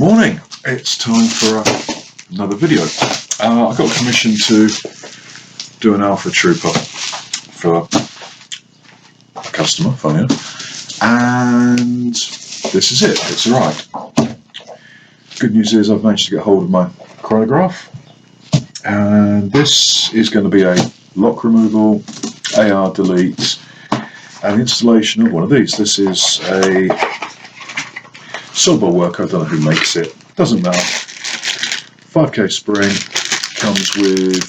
morning, it's time for another video. I got commissioned to do an alpha trooper for a customer, funny enough, and this is it, it's arrived. Good news is I've managed to get hold of my chronograph, and this is going to be a lock removal, AR delete, and installation of one of these. This is a Silver work, I don't know who makes it, doesn't matter. 5k spring, comes with,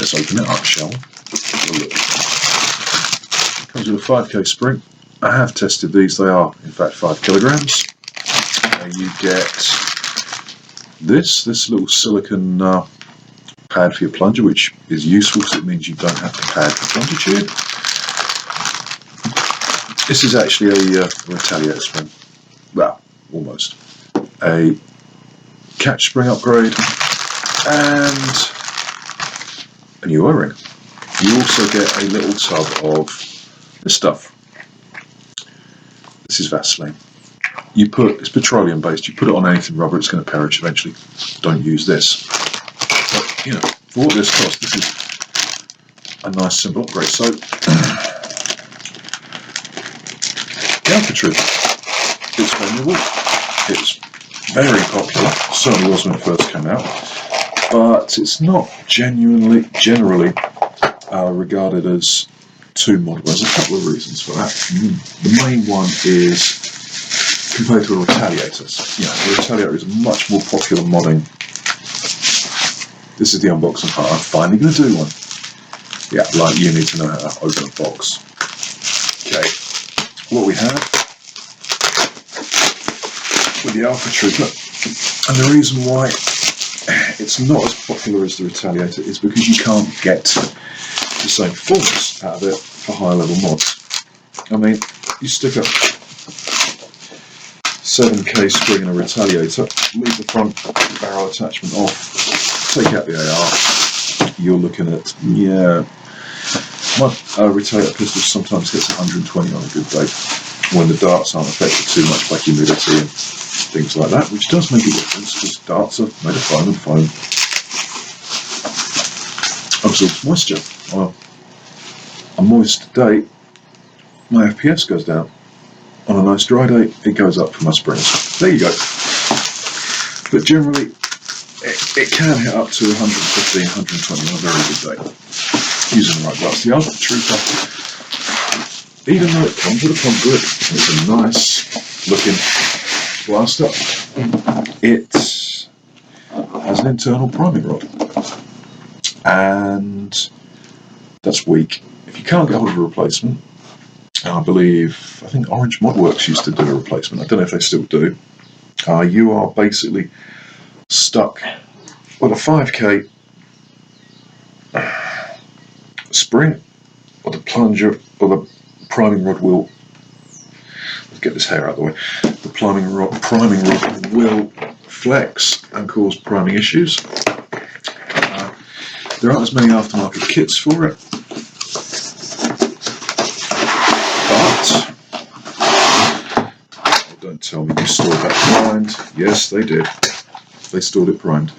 let's open it up, shall we? Comes with a 5k spring. I have tested these, they are in fact 5 kilograms. You get this little silicone pad for your plunger, which is useful because it means you don't have to pad the plunger tube. This is actually a retaliator spring. Well, almost. A catch spring upgrade and a new O-ring. You also get a little tub of this stuff. This is Vaseline. It's petroleum based, you put it on anything rubber, it's going to perish eventually. Don't use this. But, you know, for what this costs, this is a nice simple upgrade. So, the Alpha Trooper. It's valuable, it's very popular, certainly was when it first came out, but it's not generally regarded as too modern. There's a couple of reasons for that. The main one is compared to a retaliator. You know, the retaliator is much more popular modding. This is the unboxing part. I'm finally going to do one. Yeah, like you need to know how to open a box. Okay, what we have with the Alpha Trooper, and the reason why it's not as popular as the Retaliator is because you can't get the same performance out of it for higher level mods. I mean, you stick a 7k spring in a Retaliator, leave the front barrel attachment off, take out the AR, you're looking at, yeah, my Retaliator pistol sometimes hits 120 on a good day, when the darts aren't affected too much by humidity and things like that, which does make a difference because darts are made of foam and foam absorbs moisture. On a moist day, my FPS goes down. On a nice dry day, it goes up for my springs. There you go. But generally, it can hit up to 115, 120 on a very good day using the right darts. The Ultimate Trooper, even though it comes with a pump grip and it's a nice looking blaster, it has an internal priming rod, and that's weak. If you can't get hold of a replacement, and I think Orange Modworks used to do a replacement, I don't know if they still do, you are basically stuck with a 5k spring, or the plunger, or the priming rod will, let's get this hair out of the way, the priming rod will flex and cause priming issues. There aren't as many aftermarket kits for it, but don't tell me you stored that primed. Yes, they did. They stored it primed.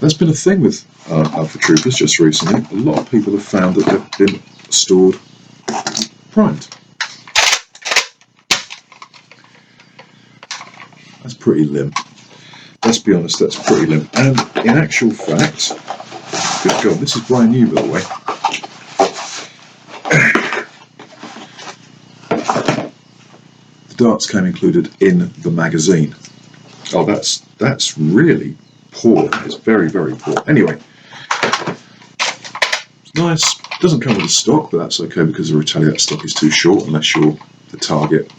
That's been a thing with Alpha Troopers just recently. A lot of people have found that they've been stored primed. That's pretty limp. Let's be honest, that's pretty limp. And in actual fact, good God, this is brand new by the way. The darts came included in the magazine. Oh, that's really poor. It's very, very poor. Anyway, it's nice. Doesn't come with a stock, but that's okay because the Retaliator stock is too short unless you're the target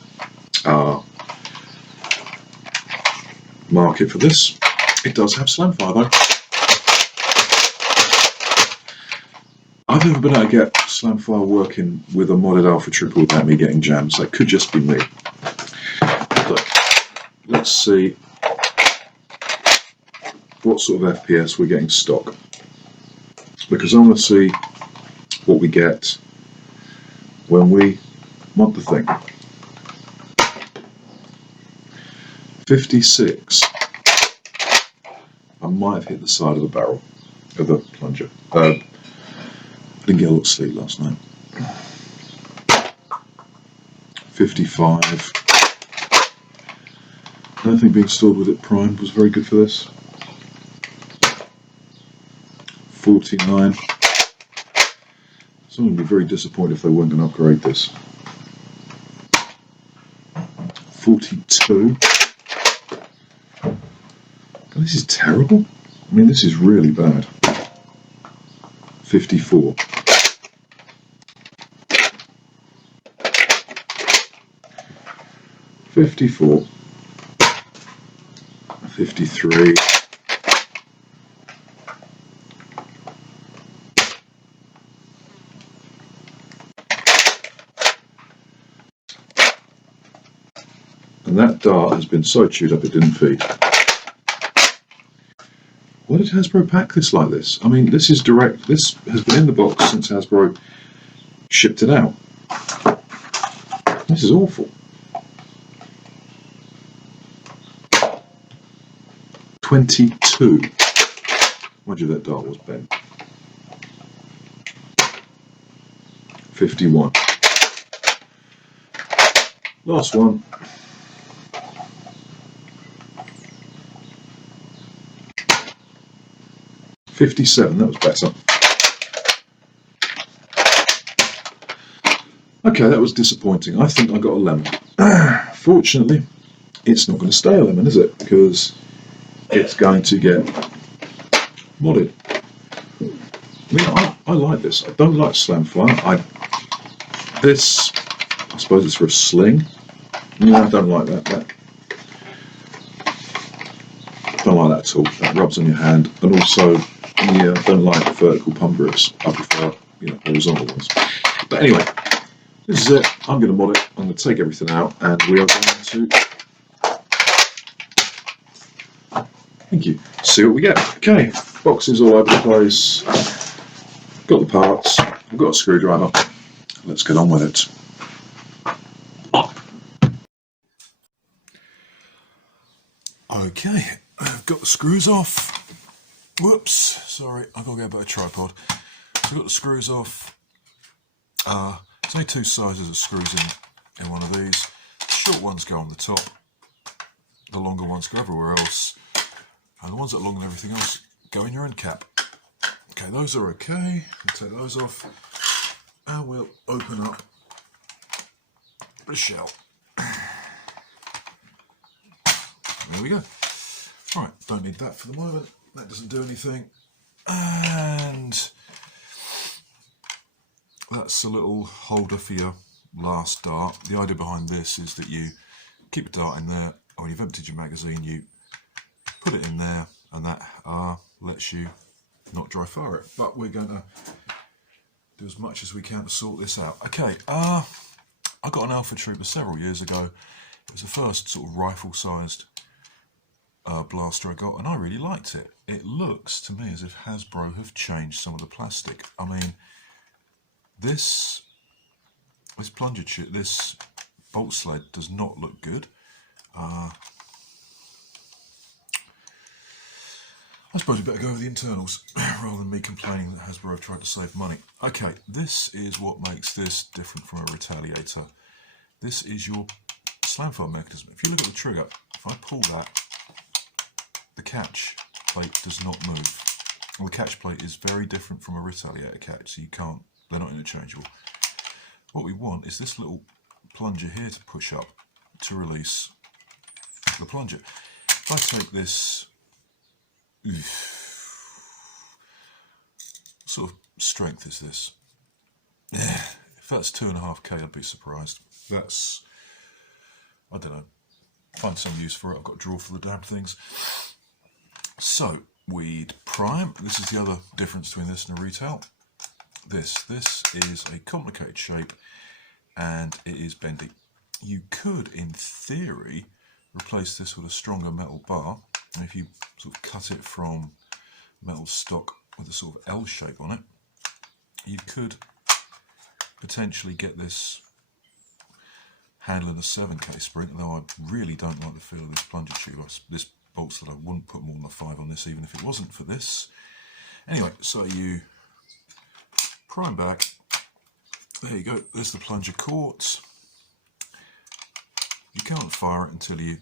market for this. It does have slamfire though. I've never been able to get slamfire working with a modded Alpha Trooper without me getting jammed, so it could just be me. But let's see what sort of FPS we're getting stock, because I want to see what we get when we mod the thing. 56. I might have hit the side of the barrel of the plunger. I didn't get a lot of sleep last night. 55. I don't think being stored with it primed was very good for this. 49. Someone would be very disappointed if they weren't going to upgrade this. 42. This is terrible. I mean, this is really bad. 54. 54. 53. And that dart has been so chewed up it didn't feed. Why did Hasbro pack this like this? I mean, this is direct. This has been in the box since Hasbro shipped it out. This is awful. 22. Mind you, that dart was bent. 51. Last one. 57, that was better. Okay, that was disappointing. I think I got a lemon. Fortunately, it's not going to stay a lemon, is it? Because it's going to get modded. I mean, I like this. I don't like Slamfire. This, I suppose it's for a sling. No, I don't like that. Don't like that at all. That rubs on your hand. And also, yeah, I don't like vertical pump grips. I prefer, horizontal ones. But anyway, this is it. I'm going to mod it. I'm going to take everything out, and we are going to see what we get. Okay, boxes all over the place. Got the parts. I've got a screwdriver. Let's get on with it. Okay, I've got the screws off. Whoops, sorry, I've got to get a better tripod. So I've got the screws off. There's only two sizes of screws in one of these. The short ones go on the top. The longer ones go everywhere else. And the ones that are longer than everything else go in your end cap. Okay, those are okay. We'll take those off. And we'll open up the shell. There we go. Alright, don't need that for the moment. That doesn't do anything. And that's a little holder for your last dart. The idea behind this is that you keep a dart in there, and when you've emptied your magazine, you put it in there, and that lets you not dry fire it. But we're going to do as much as we can to sort this out. Okay, I got an Alpha Trooper several years ago. It was the first sort of rifle-sized blaster I got, and I really liked it. It looks to me as if Hasbro have changed some of the plastic. I mean, this plunger chip, this bolt sled does not look good. I suppose we better go over the internals rather than me complaining that Hasbro have tried to save money. Okay, this is what makes this different from a retaliator. This is your slamfire mechanism. If you look at the trigger, if I pull that, the catch plate does not move. Well, the catch plate is very different from a retaliator catch, so you can't, they're not interchangeable. What we want is this little plunger here to push up to release the plunger. If I take this, sort of strength is this? If that's 2.5K, I'd be surprised. That's, I don't know, find some use for it. I've got a drawer for the damn things. So, we'd prime. This is the other difference between this and a retail. This is a complicated shape, and it is bendy. You could, in theory, replace this with a stronger metal bar. And if you sort of cut it from metal stock with a sort of L shape on it, you could potentially get this handling a 7K spring, although I really don't like the feel of this plunger tube. This bolts that I wouldn't put more than a 5 on this, even if it wasn't for this. Anyway, so you prime back. There you go, there's the plunger quartz. You can't fire it until you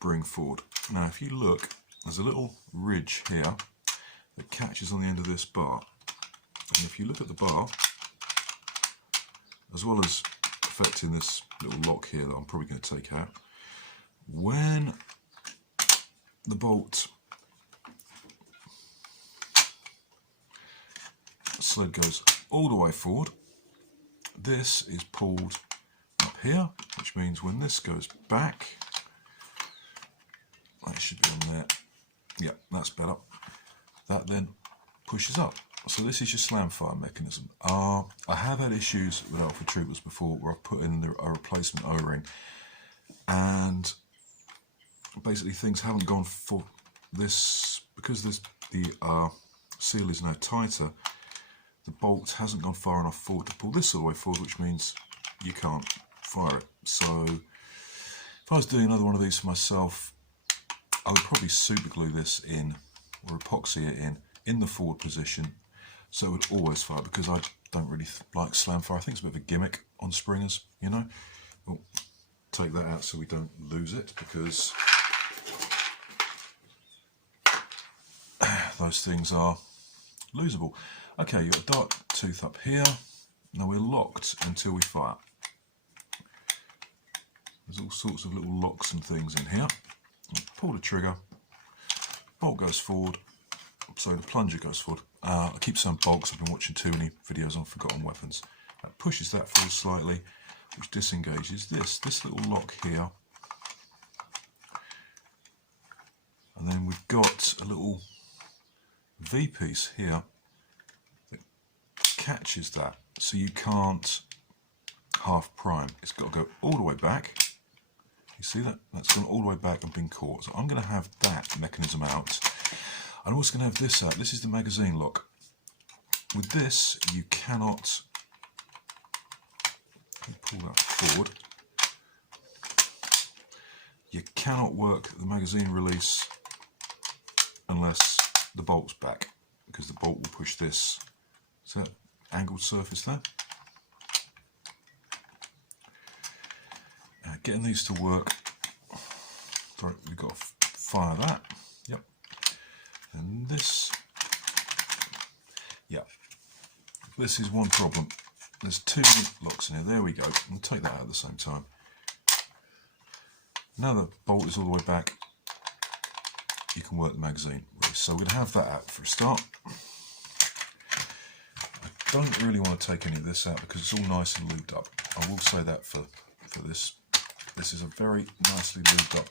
bring forward. Now if you look, there's a little ridge here that catches on the end of this bar. And if you look at the bar, as well as affecting this little lock here that I'm probably going to take out, when the bolt sled goes all the way forward, this is pulled up here, which means when this goes back, that should be on there, yeah, that's better, that then pushes up. So this is your slam fire mechanism. I have had issues with Alpha Troopers before where I've put in a replacement O-ring and basically things haven't gone for this, because the seal is now tighter, the bolt hasn't gone far enough forward to pull this all the way forward, which means you can't fire it. So if I was doing another one of these for myself, I would probably super glue this in or epoxy it in the forward position, so it would always fire, because I don't really like slam fire. I think it's a bit of a gimmick on springers, you know. We'll take that out so we don't lose it, because those things are losable. Okay, you've got a dark tooth up here. Now we're locked until we fire. There's all sorts of little locks and things in here. Pull the trigger, bolt goes forward, so the plunger goes forward. I keep saying bolts, I've been watching too many videos on forgotten weapons. That pushes that forward slightly, which disengages this little lock here. And then we've got a little V-piece here that catches that, so you can't half prime. It's got to go all the way back. You see that? That's gone all the way back and been caught. So I'm going to have that mechanism out. I'm also going to have this out. This is the magazine lock. With this, you cannot pull that forward. You cannot work the magazine release unless the bolt's back, because the bolt will push this. See that angled surface there? Getting these to work. Sorry, we've got to fire that. Yep. And this. Yeah. This is one problem. There's two locks in here. There we go. We'll take that out at the same time. Now the bolt is all the way back, you can work the magazine. So we're going to have that out for a start. I don't really want to take any of this out because it's all nice and lubed up. I will say that for this. This is a very nicely lubed up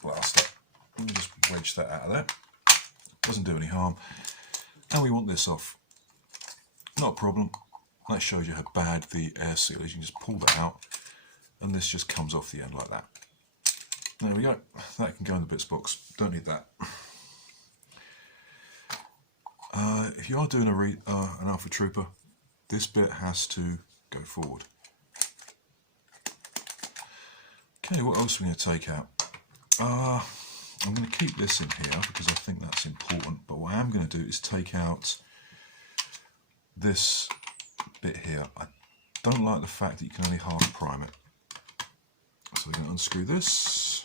blaster. Let me just wedge that out of there. Doesn't do any harm. And we want this off. Not a problem. That shows you how bad the air seal is. You can just pull that out and this just comes off the end like that. There we go. That can go in the bits box. Don't need that. If you are doing an Alpha Trooper, this bit has to go forward. Okay, what else are we going to take out? I'm going to keep this in here because I think that's important, but what I am going to do is take out this bit here. I don't like the fact that you can only half prime it. So we're going to unscrew this.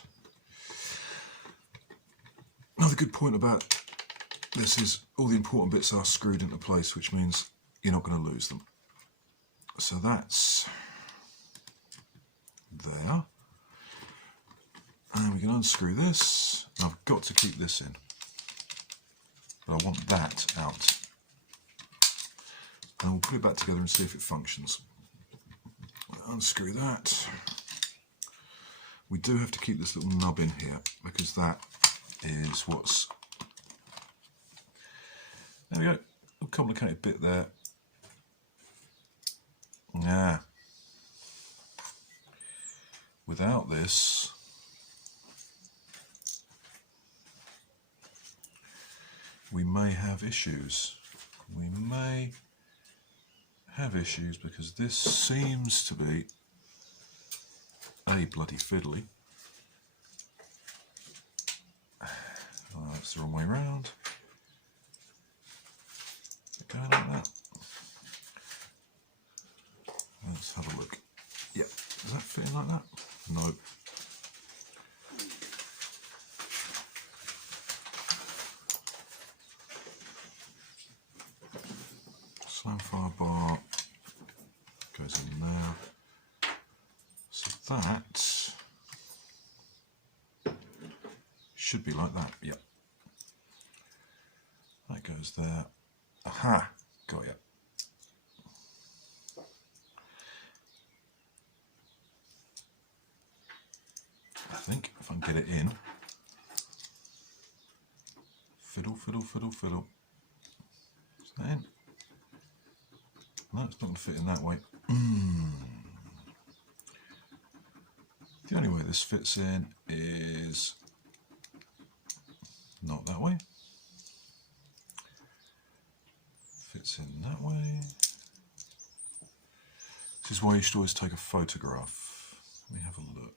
Another good point about this is all the important bits are screwed into place, which means you're not going to lose them. So that's there. And we can unscrew this. And I've got to keep this in, but I want that out. And we'll put it back together and see if it functions. Unscrew that. We do have to keep this little nub in here because that is what's... There we go. A complicated bit there. Yeah. Without this, we may have issues. We may have issues because this seems to be bloody fiddly. Oh, that's the wrong way round. Going like that. Let's have a look. Yeah, does that fit in like that? No. Slamfire bar goes in there. So that should be like that. Yep. That goes there. Aha! Got it. I think if I can get it in. Fiddle, fiddle, fiddle, fiddle. Is that in? No, it's not going to fit in that way. The only way this fits in is not that way. Fits in that way. This is why you should always take a photograph. Let me have a look.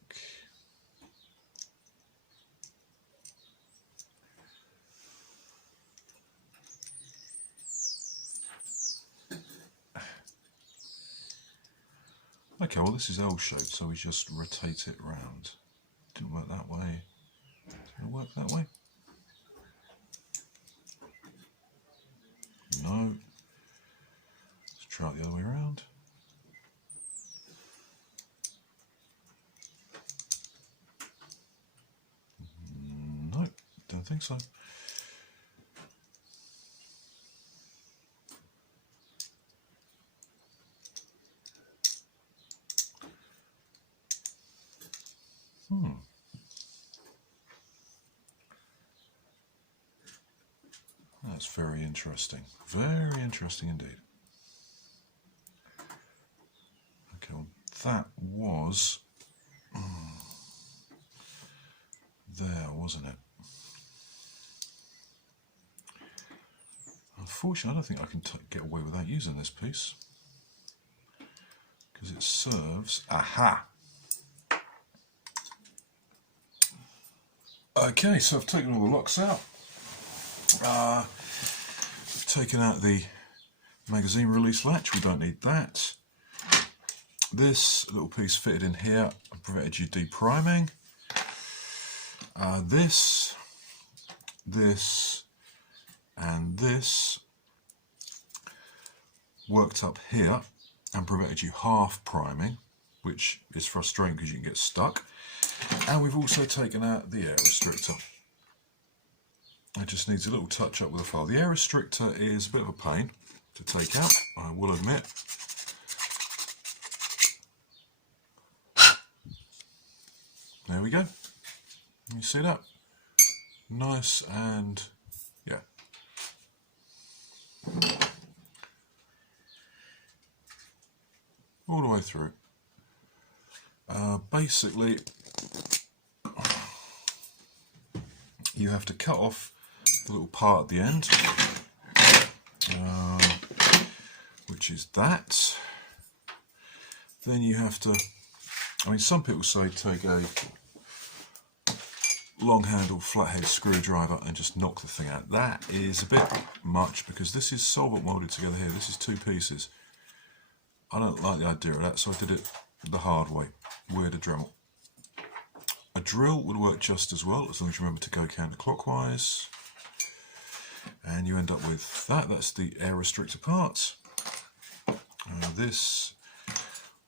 Okay, well this is L-shaped, so we just rotate it round. Didn't work that way. Did it work that way? No. Let's try it the other way around. No, don't think so. That's very interesting. Very interesting indeed. Okay, well, that was there, wasn't it? Unfortunately, I don't think I can get away without using this piece because it serves. Aha! Okay, so I've taken all the locks out. Taken out the magazine release latch, we don't need that. This little piece fitted in here and prevented you depriming. This, and this worked up here and prevented you half priming, which is frustrating because you can get stuck. And we've also taken out the air restrictor. It just needs a little touch up with the file. The air restrictor is a bit of a pain to take out, I will admit. There we go. You see that? Nice and yeah. All the way through. Basically, you have to cut off the little part at the end, which is that. Then you have to, I mean, some people say take a long handled flathead screwdriver and just knock the thing out. That is a bit much because this is solvent molded together here. This is two pieces. I don't like the idea of that, so I did it the hard way with a Dremel. A drill would work just as well, as long as you remember to go counterclockwise. And you end up with that. That's the air restrictor part. This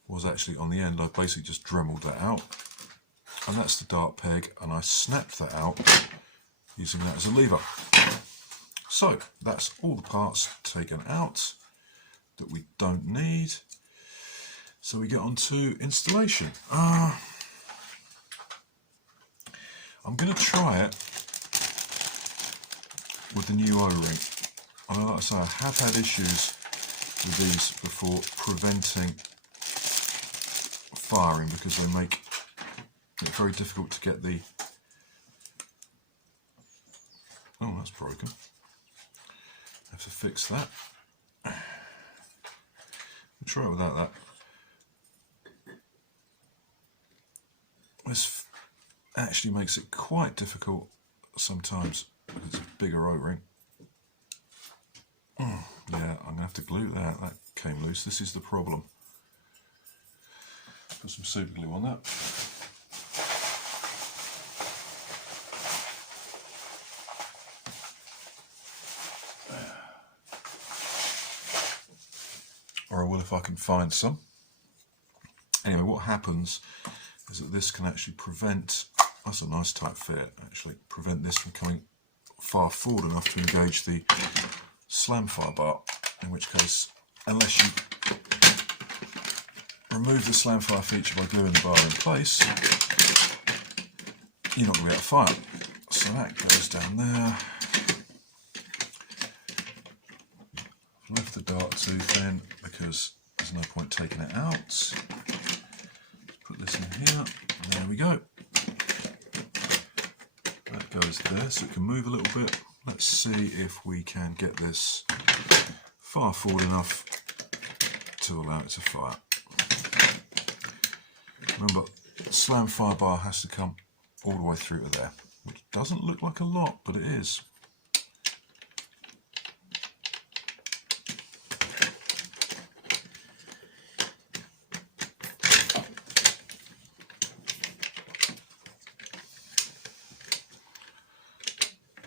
was actually on the end. I basically just Dremeled that out. And that's the dart peg, and I snapped that out using that as a lever. So that's all the parts taken out that we don't need. So we get on to installation. I'm going to try it with the new O-ring. I know, like I say, I have had issues with these before preventing firing because they make it very difficult to get the... Oh, that's broken. I have to fix that. I'll try it without that. This actually makes it quite difficult sometimes because it's a bigger O-ring. Yeah, I'm going to have to glue that. That came loose. This is the problem. Put some super glue on that. Or I will if I can find some. Anyway, what happens is that this can actually prevent, that's a nice tight fit actually, prevent this from coming far forward enough to engage the slam fire bar, in which case, unless you remove the slam fire feature by gluing the bar in place, you're not going to be able to fire. So that goes down there. Left the dart tooth in because there's no point taking it out. Put this in here, and there we go. That goes there, so it can move a little bit. Let's see if we can get this far forward enough to allow it to fire. Remember, the slam fire bar has to come all the way through to there, which doesn't look like a lot, but it is.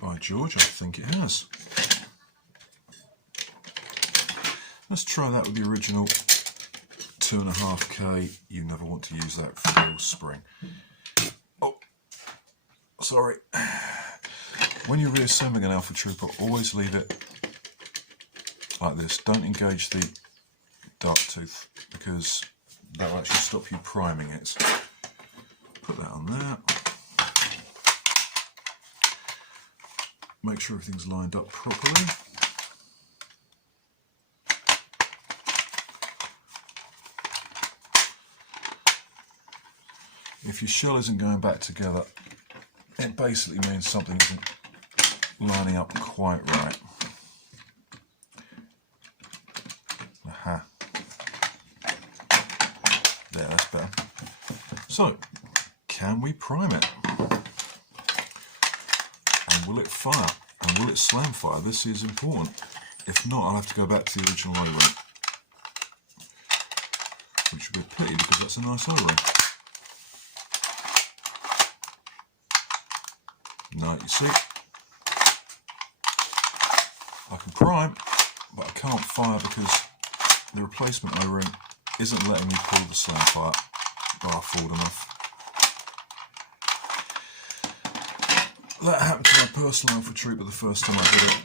By George, I think it has. Let's try that with the original 2.5K. You never want to use that full spring. Oh, sorry. When you're reassembling an Alpha Trooper, always leave it like this. Don't engage the dart tooth because that will actually stop you priming it. Put that on there. Make sure everything's lined up properly. If your shell isn't going back together, it basically means something isn't lining up quite right. Aha. There, that's better. So, can we prime it? And will it fire? And will it slam fire? This is important. If not, I'll have to go back to the original O-ring, which would be a pity because that's a nice O-ring. No, you see, I can prime, but I can't fire because the replacement O-ring isn't letting me pull the slam fire bar forward enough. That happened to my personal Alpha Trooper the first time I did it,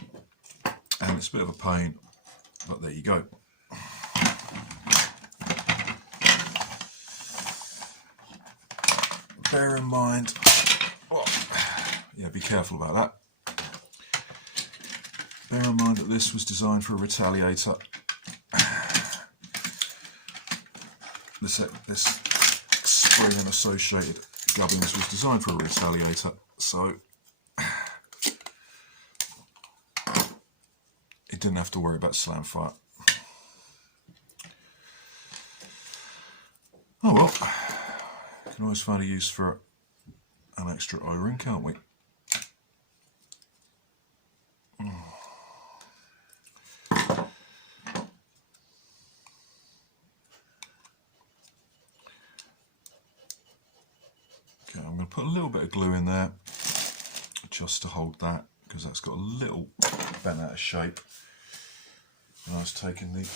and it's a bit of a pain, but there you go. Bear in mind, well, yeah, be careful about that. Bear in mind that this was designed for a retaliator. This spring and associated gubbins was designed for a retaliator, so it didn't have to worry about slam fire. Oh well, you can always find a use for an extra O-ring, can't we? Okay, I'm going to put a little bit of glue in there just to hold that, because that's got a little bent out of shape. And I was taking the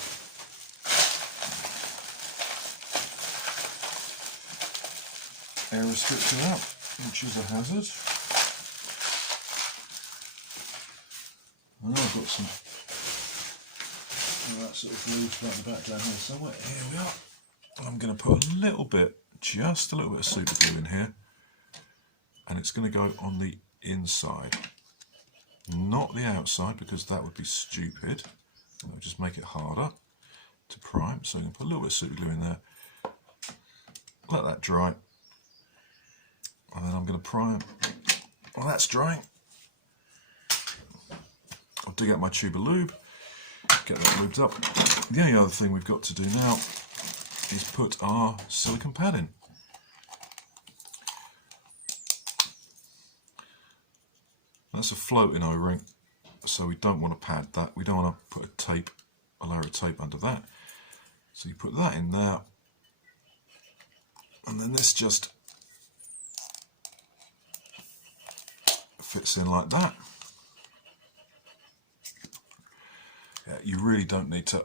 air restrictor out, which is a hazard. Oh, I've got some that sort of glue right in the back down here somewhere. Here we are. I'm going to put a little bit, just a little bit of super glue in here, and it's going to go on the inside, not the outside, because that would be stupid. That would just make it harder to prime. So I'm going to put a little bit of super glue in there, let that dry, and then I'm going to prime. Well, that's drying. I'll dig out my tube of lube, get that lubed up. The only other thing we've got to do now is put our silicone pad in. That's a floating O-ring, so we don't want to pad that. We don't want to put a layer of tape under that. So you put that in there, and then this just fits in like that. Yeah, you really don't need to,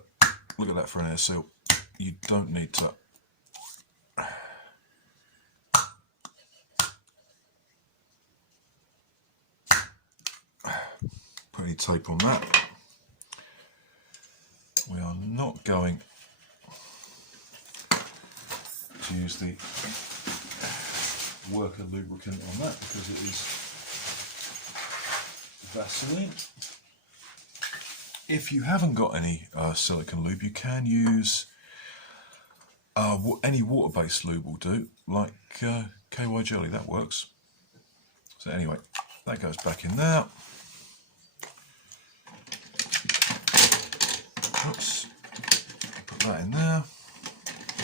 look at that for an air seal, you don't need to put any tape on that. We are not going to use the worker lubricant on that because it is Vaseline. If you haven't got any silicone lube, you can use any water-based lube will do, like KY jelly, that works. So anyway, that goes back in there. Oops, put that in there.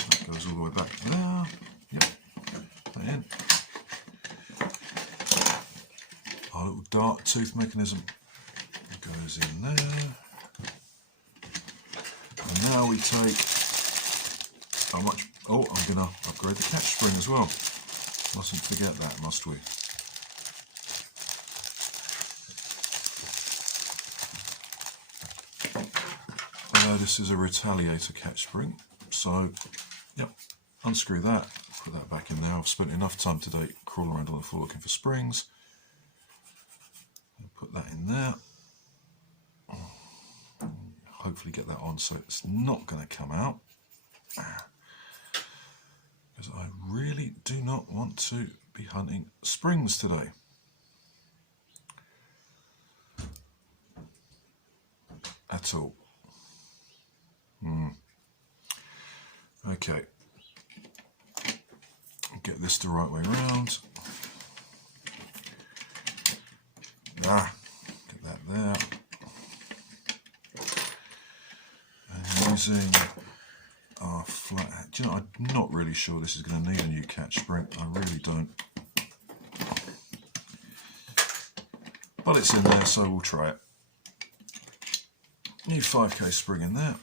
That goes all the way back there. Yep, put that in. Our little dart tooth mechanism goes in there. And now we take how much? Oh, I'm going to upgrade the catch spring as well. Mustn't forget that, must we? This is a retaliator catch spring, so yep, unscrew that, put that back in there. I've spent enough time today crawling around on the floor looking for springs. Put that in there. Hopefully get that on so it's not going to come out, because I really do not want to be hunting springs today. At all. Okay, get this the right way around. Get that there. And using our flat, do you know, I'm not really sure this is going to need a new catch spring. I really don't. But it's in there, so we'll try it. New 5K spring in there.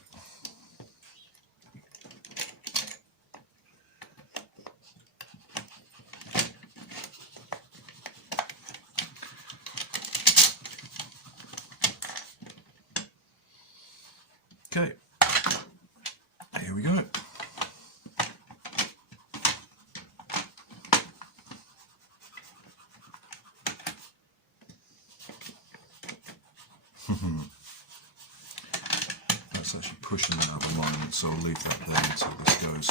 Okay, here we go. That's actually pushing that out of alignment, so I'll leave that there until this goes.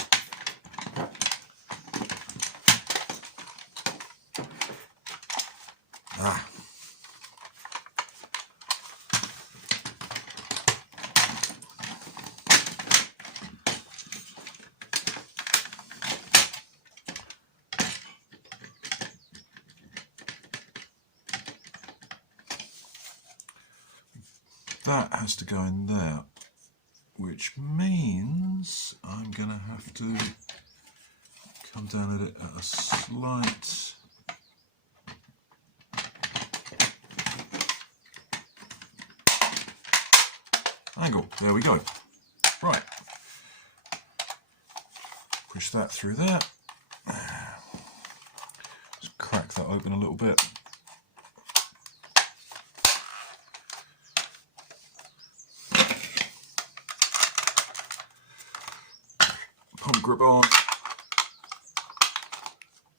That has to go in there, which means I'm going to have to come down at it at a slight angle. There we go. Right. Push that through there. Just crack that open a little bit. Pump grip on.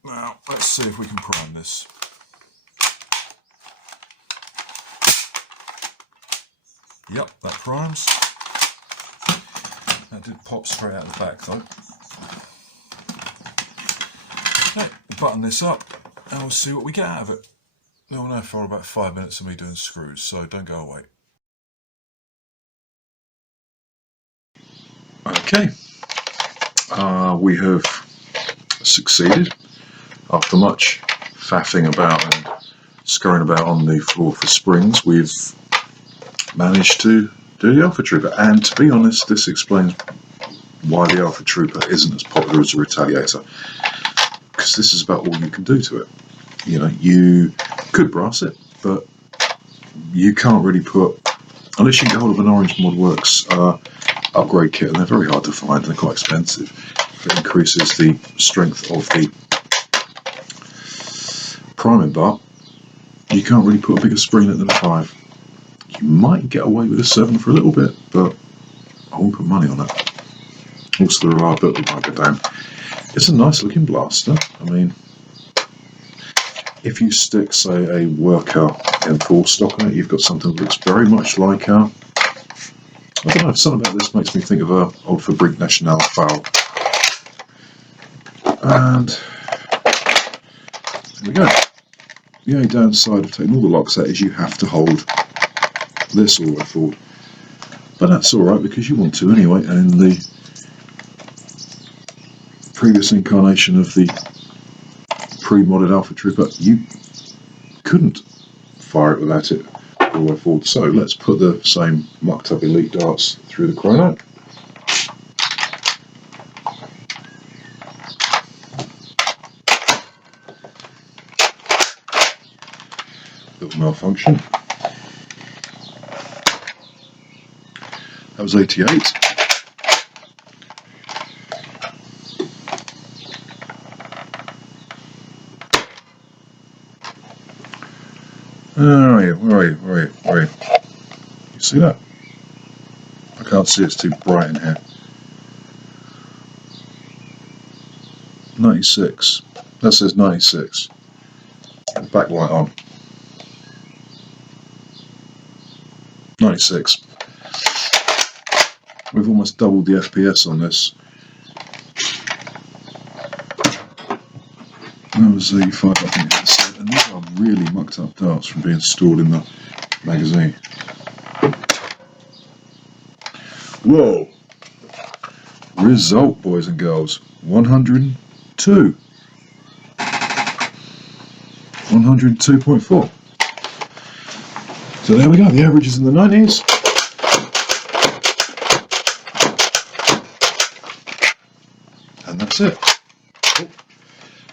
Now, let's see if we can prime this. Yep, that primes. That did pop straight out the back though. Okay, button this up and we'll see what we get out of it. We'll know for about 5 minutes of me doing screws, so don't go away. Okay. We have succeeded after much faffing about and scurrying about on the floor for springs. We've managed to do the Alpha Trooper, and to be honest, this explains why the Alpha Trooper isn't as popular as a Retaliator, because this is about all you can do to it. You know, you could brass it, but you can't really put, unless you get hold of an Orange ModWorks upgrade kit, and they're very hard to find and they're quite expensive. It increases the strength of the priming bar. You can't really put a bigger spring in it than a 5. You might get away with a 7 for a little bit, but I won't put money on it. Also, the reliability might go down. It's a nice looking blaster. I mean, if you stick, say, a worker M4 stock on it, you've got something that looks very much like I don't know, something about this makes me think of a old Fabrique Nationale foul. And there we go. The only downside of taking all the locks out is you have to hold this all the way forward. But that's alright because you want to anyway, and in the previous incarnation of the pre-modded Alpha Trooper, you couldn't fire it without it all the way forward. So let's put the same mucked up Elite darts through the chrono. Little malfunction. That was 88. Where are you? You see that? I can't see, it's too bright in here. 96. That says 96. Backlight on. 96. We've almost doubled the FPS on this. That was 85, I think it said. And these are really mucked up darts from being stored in the magazine. Whoa! Result, boys and girls, 102. 102.4. So there we go, the average is in the 90s. And that's it.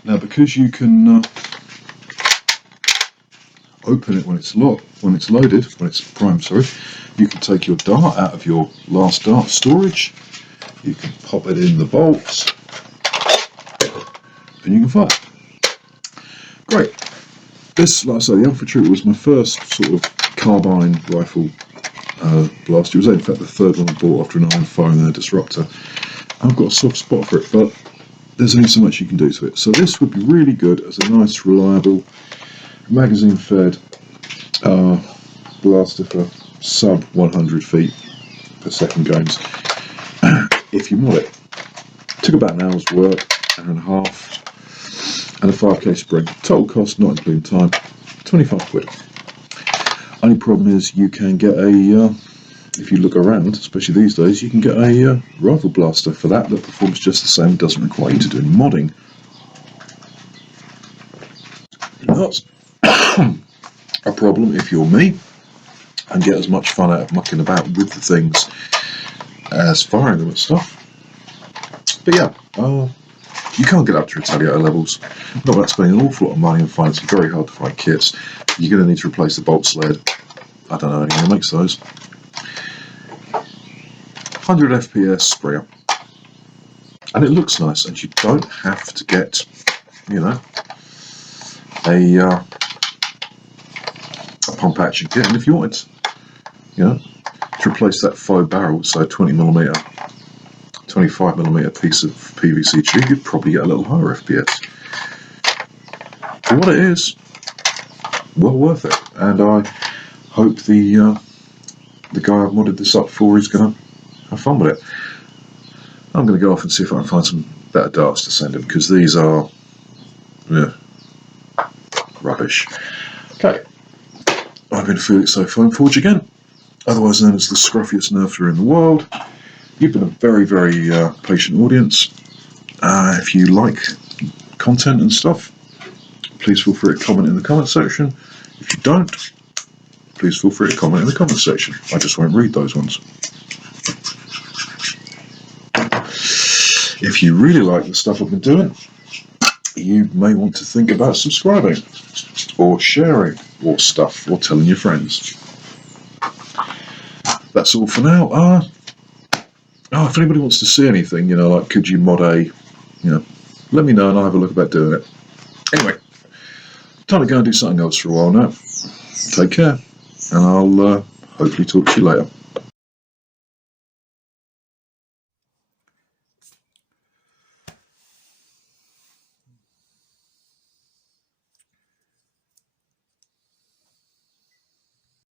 Now, because you can open it when it's loaded, when it's primed, sorry, you can take your dart out of your last dart storage, you can pop it in the bolts, and you can fire. Great. This, like I say, the Alpha Trooper was my first sort of carbine rifle blaster. It was in fact the third one I bought after an iron fire and a disruptor. I've got a soft spot for it, but there's only so much you can do to it. So this would be really good as a nice, reliable, magazine-fed blaster for sub 100 feet per second games. If you mod it. Took about an hour's work, hour and a half, and a 5k spring. Total cost, not including time, 25 quid. Only problem is you can get a, if you look around, especially these days, you can get a rifle blaster for that performs just the same, doesn't require you to do any modding. That's a problem if you're me, and get as much fun out of mucking about with the things as firing them and stuff. But yeah, you can't get up to retaliator levels. Not without spending an awful lot of money and finding some very hard to find kits. You're going to need to replace the bolt sled. I don't know anyone who makes those. 100 FPS sprayer. And it looks nice, and you don't have to get, you know, a pump action kit. And if you wanted, you know, to replace that faux barrel, so 20mm, 25mm piece of PVC tube, you'd probably get a little higher FPS. For what it is, well worth it. And I hope the guy I've modded this up for is going to have fun with it. I'm going to go off and see if I can find some better darts to send him, because these are, yeah, rubbish. Okay, I've been Felix Foam Forge again, otherwise known as the scruffiest nerfer in the world. You've been a very, very patient audience. If you like content and stuff, please feel free to comment in the comment section. If you don't, please feel free to comment in the comment section. I just won't read those ones. If you really like the stuff I've been doing, you may want to think about subscribing. or sharing war stuff, or telling your friends. That's all for now. If anybody wants to see anything, like could you mod a, let me know and I'll have a look about doing it. Anyway, time to go and do something else for a while now. Take care, and I'll hopefully talk to you later.